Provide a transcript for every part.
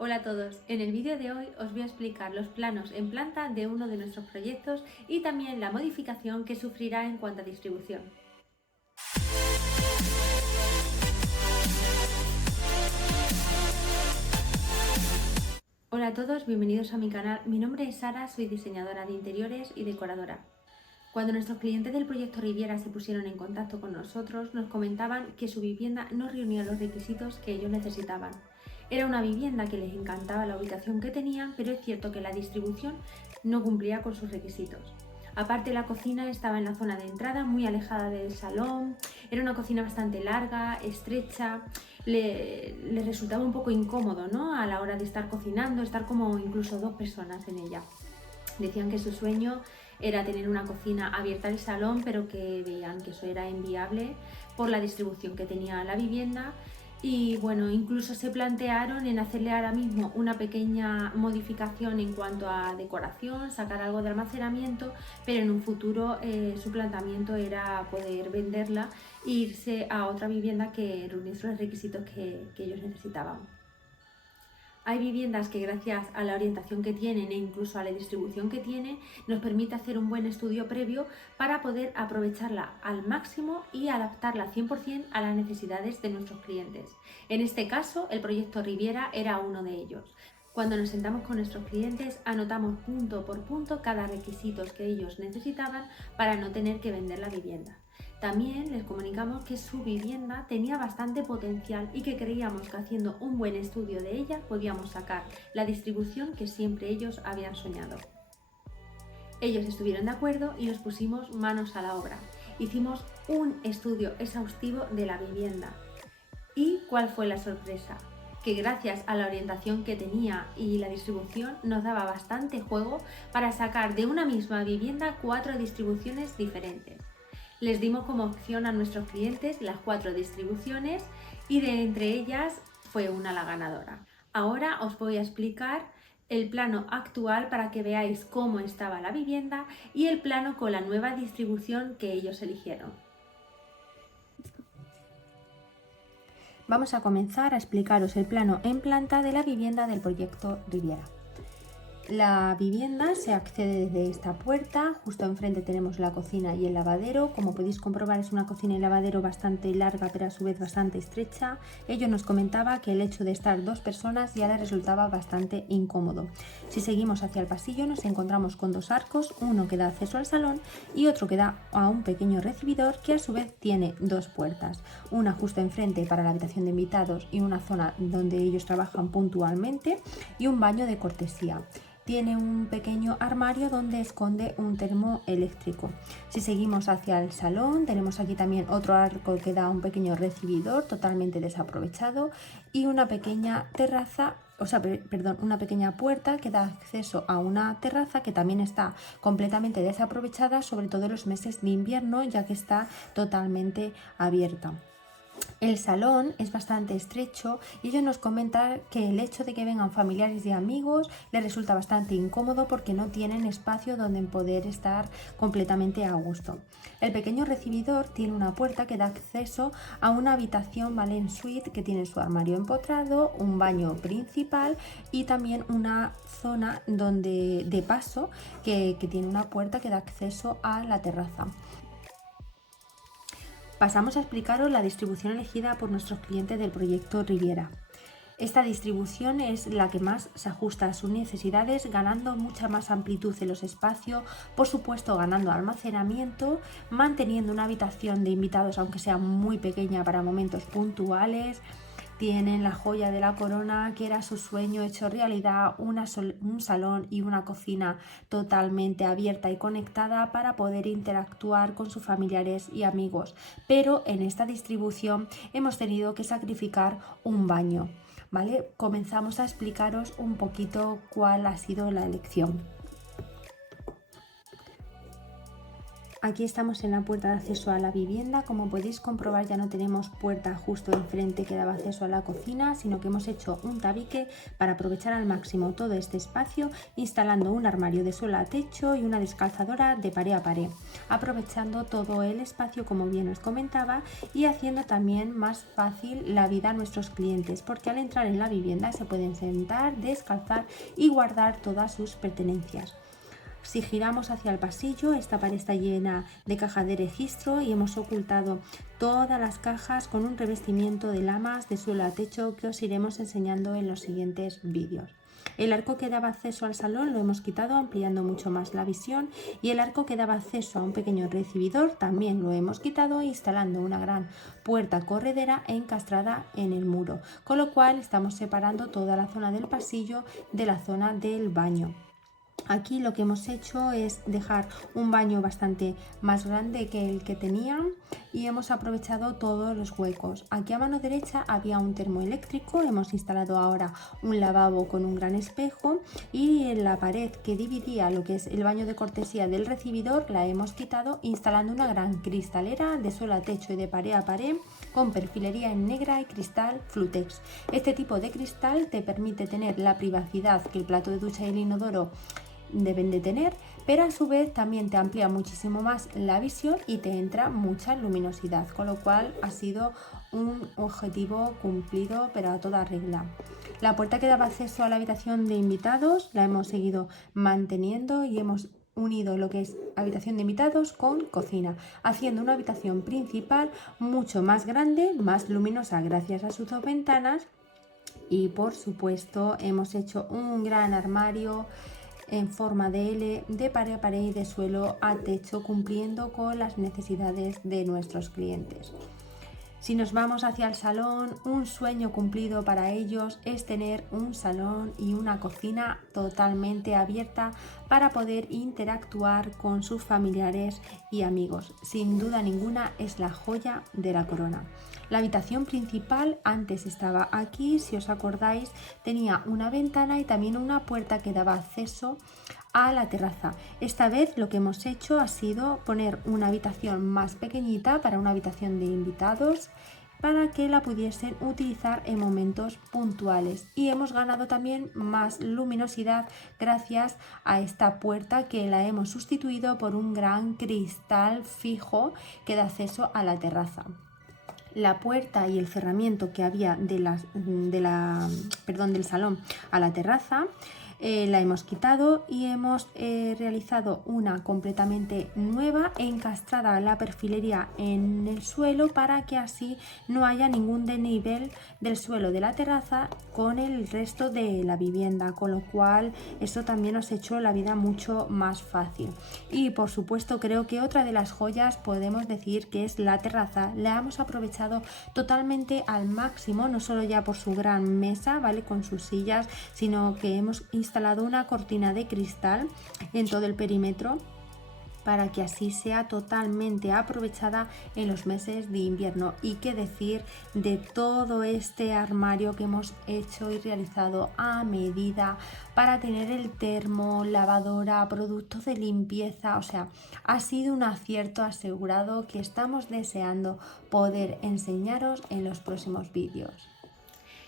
Hola a todos, en el vídeo de hoy os voy a explicar los planos en planta de uno de nuestros proyectos y también la modificación que sufrirá en cuanto a distribución. Hola a todos, bienvenidos a mi canal. Mi nombre es Sara, soy diseñadora de interiores y decoradora. Cuando nuestros clientes del proyecto Riviera se pusieron en contacto con nosotros, nos comentaban que su vivienda no reunía los requisitos que ellos necesitaban. Era una vivienda que les encantaba la ubicación que tenían, pero es cierto que la distribución no cumplía con sus requisitos. Aparte, la cocina estaba en la zona de entrada, muy alejada del salón, era una cocina bastante larga, estrecha, le resultaba un poco incómodo, ¿no? A la hora de estar cocinando, estar como incluso dos personas en ella. Decían que su sueño era tener una cocina abierta al salón, pero que veían que eso era inviable por la distribución que tenía la vivienda. Y bueno, incluso se plantearon en hacerle ahora mismo una pequeña modificación en cuanto a decoración, sacar algo de almacenamiento, pero en un futuro su planteamiento era poder venderla e irse a otra vivienda que reuniese los requisitos que ellos necesitaban. Hay viviendas que gracias a la orientación que tienen e incluso a la distribución que tiene nos permite hacer un buen estudio previo para poder aprovecharla al máximo y adaptarla 100% a las necesidades de nuestros clientes. En este caso, el proyecto Riviera era uno de ellos. Cuando nos sentamos con nuestros clientes, anotamos punto por punto cada requisito que ellos necesitaban para no tener que vender la vivienda. También les comunicamos que su vivienda tenía bastante potencial y que creíamos que haciendo un buen estudio de ella podíamos sacar la distribución que siempre ellos habían soñado. Ellos estuvieron de acuerdo y nos pusimos manos a la obra. Hicimos un estudio exhaustivo de la vivienda. ¿Y cuál fue la sorpresa? Que gracias a la orientación que tenía y la distribución nos daba bastante juego para sacar de una misma vivienda 4 distribuciones diferentes. Les dimos como opción a nuestros clientes las 4 distribuciones y de entre ellas fue una la ganadora. Ahora os voy a explicar el plano actual para que veáis cómo estaba la vivienda y el plano con la nueva distribución que ellos eligieron. Vamos a comenzar a explicaros el plano en planta de la vivienda del proyecto Riviera. La vivienda se accede desde esta puerta, justo enfrente tenemos la cocina y el lavadero. Como podéis comprobar, es una cocina y lavadero bastante larga, pero a su vez bastante estrecha. Ellos nos comentaba que el hecho de estar 2 personas ya les resultaba bastante incómodo. Si seguimos hacia el pasillo nos encontramos con 2 arcos, uno que da acceso al salón y otro que da a un pequeño recibidor que a su vez tiene 2 puertas, una justo enfrente para la habitación de invitados y una zona donde ellos trabajan puntualmente y un baño de cortesía. Tiene un pequeño armario donde esconde un termo eléctrico. Si seguimos hacia el salón, tenemos aquí también otro arco que da un pequeño recibidor totalmente desaprovechado y una pequeña terraza, una pequeña puerta que da acceso a una terraza que también está completamente desaprovechada, sobre todo en los meses de invierno, ya que está totalmente abierta. El salón es bastante estrecho y ellos nos comentan que el hecho de que vengan familiares y amigos les resulta bastante incómodo porque no tienen espacio donde poder estar completamente a gusto. El pequeño recibidor tiene una puerta que da acceso a una habitación, ¿vale?, en suite que tiene su armario empotrado, un baño principal y también una zona donde de paso que tiene una puerta que da acceso a la terraza. Pasamos a explicaros la distribución elegida por nuestros clientes del proyecto Riviera. Esta distribución es la que más se ajusta a sus necesidades, ganando mucha más amplitud en los espacios, por supuesto ganando almacenamiento, manteniendo una habitación de invitados aunque sea muy pequeña para momentos puntuales. Tienen la joya de la corona, que era su sueño hecho realidad, un salón y una cocina totalmente abierta y conectada para poder interactuar con sus familiares y amigos. Pero en esta distribución hemos tenido que sacrificar un baño, ¿vale? Comenzamos a explicaros un poquito cuál ha sido la elección. Aquí estamos en la puerta de acceso a la vivienda. Como podéis comprobar, ya no tenemos puerta justo enfrente que daba acceso a la cocina, sino que hemos hecho un tabique para aprovechar al máximo todo este espacio, instalando un armario de suelo a techo y una descalzadora de pared a pared, aprovechando todo el espacio como bien os comentaba y haciendo también más fácil la vida a nuestros clientes, porque al entrar en la vivienda se pueden sentar, descalzar y guardar todas sus pertenencias. Si giramos hacia el pasillo, esta pared está llena de cajas de registro y hemos ocultado todas las cajas con un revestimiento de lamas de suelo a techo que os iremos enseñando en los siguientes vídeos. El arco que daba acceso al salón lo hemos quitado, ampliando mucho más la visión, y el arco que daba acceso a un pequeño recibidor también lo hemos quitado, instalando una gran puerta corredera encastrada en el muro, con lo cual estamos separando toda la zona del pasillo de la zona del baño. Aquí lo que hemos hecho es dejar un baño bastante más grande que el que tenían y hemos aprovechado todos los huecos. Aquí a mano derecha había un termoeléctrico, hemos instalado ahora un lavabo con un gran espejo, y en la pared que dividía lo que es el baño de cortesía del recibidor la hemos quitado, instalando una gran cristalera de suelo a techo y de pared a pared con perfilería en negra y cristal Flutex. Este tipo de cristal te permite tener la privacidad que el plato de ducha y el inodoro deben de tener, pero a su vez también te amplía muchísimo más la visión y te entra mucha luminosidad, con lo cual ha sido un objetivo cumplido pero a toda regla. La puerta que daba acceso a la habitación de invitados la hemos seguido manteniendo y hemos unido lo que es habitación de invitados con cocina, haciendo una habitación principal mucho más grande, más luminosa gracias a sus dos ventanas, y por supuesto hemos hecho un gran armario en forma de L, de pared a pared y de suelo a techo, cumpliendo con las necesidades de nuestros clientes. Si nos vamos hacia el salón, un sueño cumplido para ellos es tener un salón y una cocina totalmente abierta para poder interactuar con sus familiares y amigos. Sin duda ninguna es la joya de la corona. La habitación principal antes estaba aquí, si os acordáis, tenía una ventana y también una puerta que daba acceso a la terraza. Esta vez lo que hemos hecho ha sido poner una habitación más pequeñita para una habitación de invitados, para que la pudiesen utilizar en momentos puntuales, y hemos ganado también más luminosidad gracias a esta puerta que la hemos sustituido por un gran cristal fijo que da acceso a la terraza. La puerta y el cerramiento que había del salón a la terraza la hemos quitado y hemos realizado una completamente nueva, encastrada a la perfilería en el suelo, para que así no haya ningún desnivel del suelo de la terraza con el resto de la vivienda, con lo cual eso también nos ha hecho la vida mucho más fácil. Y por supuesto creo que otra de las joyas podemos decir que es la terraza. La hemos aprovechado totalmente al máximo, no solo ya por su gran mesa, ¿vale?, con sus sillas, sino que hemos instalado una cortina de cristal en todo el perímetro para que así sea totalmente aprovechada en los meses de invierno. Y qué decir de todo este armario que hemos hecho y realizado a medida para tener el termo, lavadora, productos de limpieza. O sea, ha sido un acierto asegurado que estamos deseando poder enseñaros en los próximos vídeos.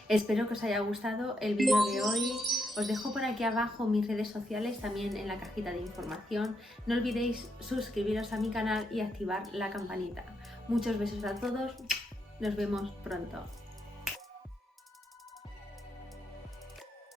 Espero que os haya gustado el vídeo de hoy. Os dejo por aquí abajo mis redes sociales, también en la cajita de información. No olvidéis suscribiros a mi canal y activar la campanita. Muchos besos a todos. Nos vemos pronto.